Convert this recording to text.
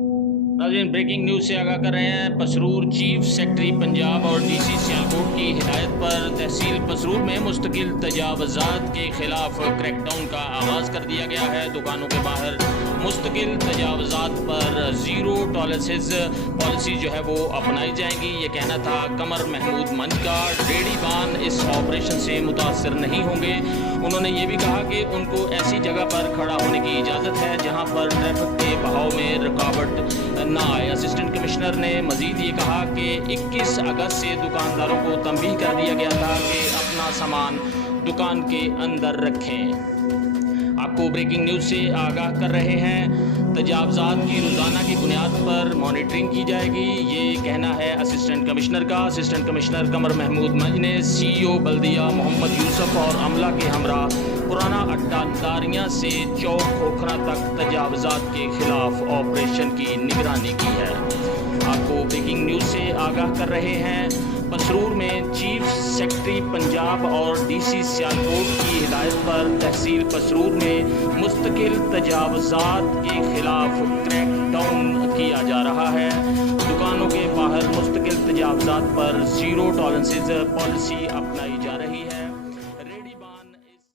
नाज़रीन, breaking news से आगाह कर रहे हैं। पसरूर चीफ सेक्रेटरी पंजाब और डीसी सियालकोट की हिदायत पर तहसील पसरूर में मुस्तकिल तजावज़ात के खिलाफ क्रैकडाउन का आगाज़ कर दिया गया है। दुकानों के बाहर मुस्तकिल तजावज़ात पर ज़ीरो टॉलरेंस पॉलिसी जो है वो अपनाई जाएंगी। ये कहना था कमर महमूद मंच का। रेडी बान इस ऑपरेशन से मुतासर नहीं होंगे। उन्होंने ये भी कहा कि उनको ऐसी जगह पर खड़ा होने की इजाज़त है जहाँ पर ट्रैफिक के बहाव में रुकावट ना आए। असिस्टेंट कमिश्नर ने मजीद ये कहा कि 21 अगस्त से दुकानदारों को तंबीह कर दिया गया था कि अपना सामान दुकान के अंदर रखें। आपको ब्रेकिंग न्यूज़ से आगाह कर रहे हैं। तजावज़ात की रोज़ाना की बुनियाद पर मॉनिटरिंग की जाएगी, ये कहना है असिस्टेंट कमिश्नर का। असिस्टेंट कमिश्नर कमर महमूद मंज ने CEO बल्दिया मोहम्मद यूसुफ और अमला के हमरा पुराना अड्डा दारियाँ से चौक खोखरा तक तजावज़ात के खिलाफ ऑपरेशन की निगरानी की है। आपको ब्रेकिंग न्यूज़ से आगाह कर रहे हैं। पसरूर में चीफ सेक्रेटरी पंजाब और DC सियालकोट की हिदायत पर तहसील पसरूर में मुस्तकिल तजावज़ात के खिलाफ क्रैकडाउन किया जा रहा है। दुकानों के बाहर मुस्तकिल तजावज़ात पर ज़ीरो टॉलरेंस पॉलिसी अपनाई